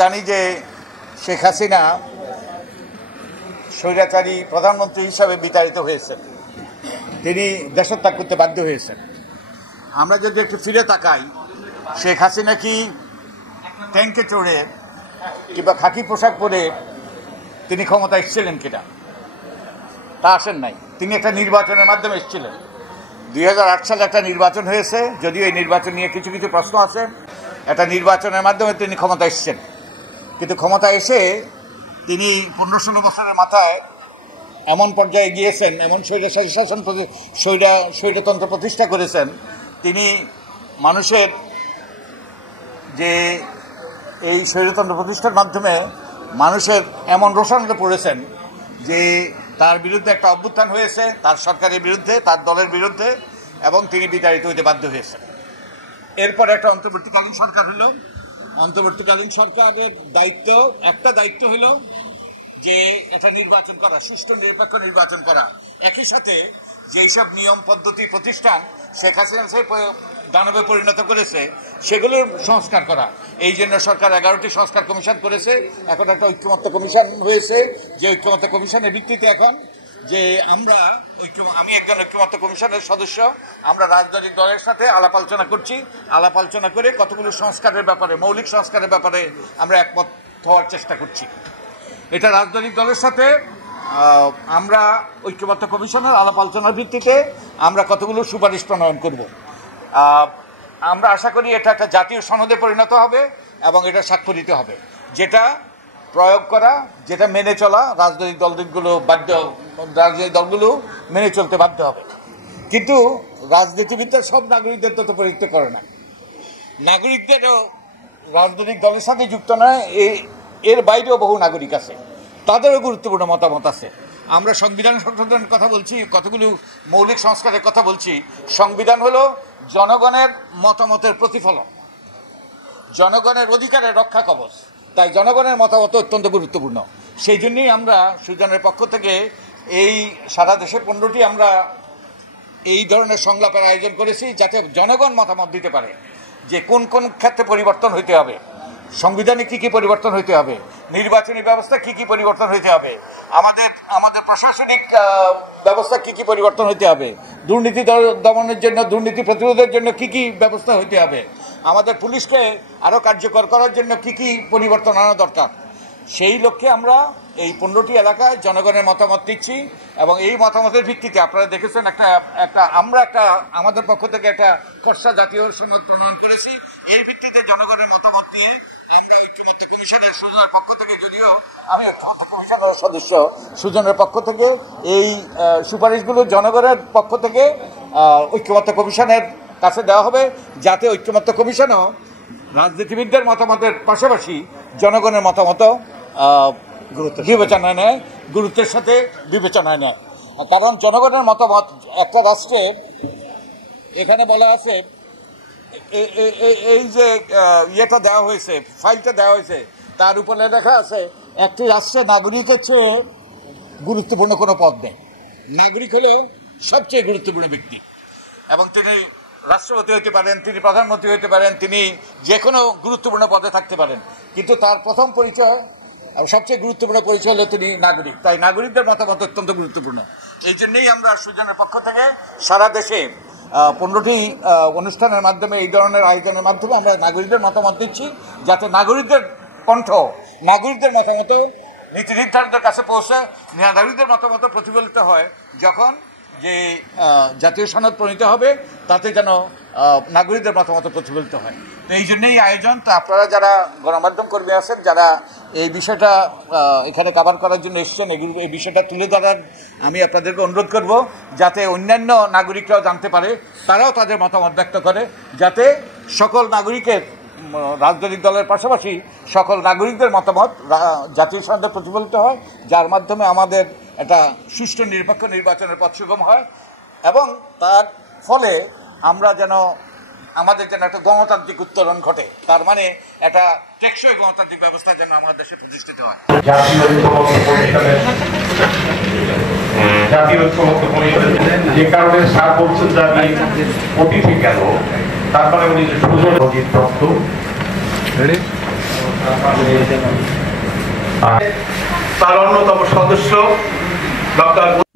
জানি যে শেখ হাসিনা স্বৈরাচারী প্রধানমন্ত্রী হিসাবে বিতাড়িত হয়েছেন, তিনি দেশত্যাগ করতে বাধ্য হয়েছেন। আমরা যদি একটু ফিরে তাকাই, শেখ হাসিনা কি ট্যাঙ্কে চড়ে কিংবা খাকি পোশাক পরে তিনি ক্ষমতা এসেছিলেন কিনা? তা আসেন নাই। তিনি একটা নির্বাচনের মাধ্যমে এসেছিলেন। 2008 সালে একটা নির্বাচন হয়েছে, যদিও এই নির্বাচন নিয়ে কিছু কিছু প্রশ্ন আছে। একটা নির্বাচনের মাধ্যমে তিনি ক্ষমতা এসেছেন, কিন্তু ক্ষমতা এসে তিনি 15-16 বছরের মাথায় এমন পর্যায়ে গিয়েছেন, এমন স্বৈরতন্ত্র প্রতিষ্ঠা করেছেন, তিনি মানুষের যে এই স্বৈরতন্ত্র প্রতিষ্ঠার মাধ্যমে মানুষের এমন রোষানলে পড়েছেন যে তার বিরুদ্ধে একটা অভ্যুত্থান হয়েছে, তার সরকারের বিরুদ্ধে, তার দলের বিরুদ্ধে, এবং তিনি বিতাড়িত হইতে বাধ্য হয়েছেন। এরপর একটা অন্তর্বর্তীকালীন সরকার হলো। অন্তর্বর্তীকালীন সরকারের দায়িত্ব হলো যে একটা নির্বাচন করা, সুষ্ঠু নিরপেক্ষ নির্বাচন করা। একই সাথে যেসব নিয়ম পদ্ধতি প্রতিষ্ঠান শেখ হাসিনা দানবে পরিণত করেছে সেগুলোর সংস্কার করা। এই জন্য সরকার 11টি সংস্কার কমিশন করেছে। এখন একটা ঐক্যমত্য কমিশন হয়েছে, যে ঐক্যমত্য কমিশনের ভিত্তিতে এখন যে আমি একজন ঐক্যমত্য কমিশনের সদস্য, আমরা রাজনৈতিক দলের সাথে আলাপ আলোচনা করে কতগুলো সংস্কারের ব্যাপারে, মৌলিক সংস্কারের ব্যাপারে আমরা একমত হওয়ার চেষ্টা করছি। এটা রাজনৈতিক দলের সাথে আমরা ঐক্যমত্য কমিশনের আলাপ আলোচনার ভিত্তিতে আমরা কতগুলো সুপারিশ প্রণয়ন করব। আমরা আশা করি এটা একটা জাতীয় সনদে পরিণত হবে এবং এটা স্বাক্ষরিত হবে, যেটা প্রয়োগ করা, যেটা মেনে চলা রাজনৈতিক দলগুলো মেনে চলতে বাধ্য হবে। কিন্তু রাজনীতিবিদরা সব নাগরিকদের তো পরিচিত করে না। নাগরিকদেরও রাজনৈতিক দলের সাথে যুক্ত নয়, এর বাইরেও বহু নাগরিক আছে, তাদেরও গুরুত্বপূর্ণ মতামত আছে। আমরা সংবিধান সংশোধনের কথা বলছি, কতগুলো মৌলিক সংস্কারের কথা বলছি। সংবিধান হলো জনগণের মতামতের প্রতিফলন, জনগণের অধিকারের রক্ষা কবচ। তাই জনগণের মতামত অত্যন্ত গুরুত্বপূর্ণ। সেই জন্যই আমরা সুজনের পক্ষ থেকে এই সারা দেশে 15টি আমরা এই ধরনের সংলাপের আয়োজন করেছি, যাতে জনগণ মতামত দিতে পারে যে কোন কোন ক্ষেত্রে পরিবর্তন হইতে হবে, সংবিধানে কি কি পরিবর্তন হইতে হবে, নির্বাচনী ব্যবস্থা কি কি পরিবর্তন হইতে হবে, আমাদের প্রশাসনিক ব্যবস্থা কি কি পরিবর্তন হইতে হবে, দুর্নীতি দমনের জন্য, দুর্নীতি প্রতিরোধের জন্য কি কি ব্যবস্থা হইতে হবে, আমাদের পুলিশকে আরও কার্যকর করার জন্য কি কি পরিবর্তন আনা দরকার। সেই লক্ষ্যে আমরা এই 15টি এলাকায় জনগণের মতামত দিচ্ছি, এবং এই মতামতের ভিত্তিতে আপনারা দেখেছেন আমরা আমাদের পক্ষ থেকে একটা খসড়া জাতীয় সনদ প্রণয়ন করেছি। এর ভিত্তিতে জনগণের মতামত দিয়ে আমরা ঐক্যমত্য কমিশনের সুজনের পক্ষ থেকে, যদিও আমি ঐক্যমত্য কমিশনের সদস্য, সুজনের পক্ষ থেকে এই সুপারিশগুলো জনগণের পক্ষ থেকে ঐক্যমত্য কমিশনের কাছে দেওয়া হবে, যাতে ঐক্যমত্য কমিশনও রাজনীতিবিদদের মতামতের পাশাপাশি জনগণের মতামত বিবেচনায় নেয়, গুরুত্বের সাথে বিবেচনায় নেয়। কারণ জনগণের মতামত একটা রাষ্ট্রে, এখানে বলা আছে, এই যে ইয়েটা দেওয়া হয়েছে, ফাইলটা দেওয়া হয়েছে, তার উপরে লেখা আছে একটি রাষ্ট্রে নাগরিকের চেয়ে গুরুত্বপূর্ণ কোনো পদ নেই। নাগরিক হলেও সবচেয়ে গুরুত্বপূর্ণ ব্যক্তি, এবং তিনি রাষ্ট্রপতি হতে পারেন, তিনি প্রধানমন্ত্রী হতে পারেন, তিনি যে কোনো গুরুত্বপূর্ণ পদে থাকতে পারেন, কিন্তু তার প্রথম পরিচয়, সবচেয়ে গুরুত্বপূর্ণ পরিচয় হলো তিনি নাগরিক। তাই নাগরিকদের মতামত অত্যন্ত গুরুত্বপূর্ণ। এই জন্যই আমরা সুজনের পক্ষ থেকে সারা দেশে 15টি অনুষ্ঠানের মাধ্যমে, এই ধরনের আয়োজনের মাধ্যমে আমরা নাগরিকদের মতামত দিচ্ছি, যাতে নাগরিকদের কণ্ঠ, নাগরিকদের মতামত নীতি নির্ধারকদের কাছে পৌঁছায়, নাগরিকদের মতামত প্রতিফলিত হয়। যখন যে জাতীয় সনদ প্রণীত হবে, তাতে যেন নাগরিকদের মতামত প্রতিফলিত হয়। তো এই জন্যই আয়োজন। তো আপনারা যারা গণমাধ্যম কর্মী আছেন, যারা এই বিষয়টা এখানে কভার করার জন্য এসেছেন, এই বিষয়টা তুলে ধরার আমি আপনাদেরকে অনুরোধ করব, যাতে অন্যান্য নাগরিকরাও জানতে পারে, তারাও তাদের মতামত ব্যক্ত করে, যাতে সকল নাগরিকের, রাজনৈতিক দলের পাশাপাশি সকল নাগরিকদের মতামত জাতীয় সনদে প্রতিফলিত হয়, যার মাধ্যমে আমাদের একটা সুষ্ঠু নিরপেক্ষ নির্বাচনের পথ সুগম হয়, এবং তার ফলে আমাদের যেন একটা গণতান্ত্রিক উত্তরণ ঘটে। তার মানে একটা টেকসই গণতান্ত্রিক ব্যবস্থা যেন আমাদের দেশে প্রতিষ্ঠিত হয়। জাতীয় ঐক্যমত্য পরিষদের যে কারণে স্যার বলছেন যে আমি অতিথি গেল, তারপরে উনি সুজন তত্ত্ব তার অন্যতম সদস্য ডক্টর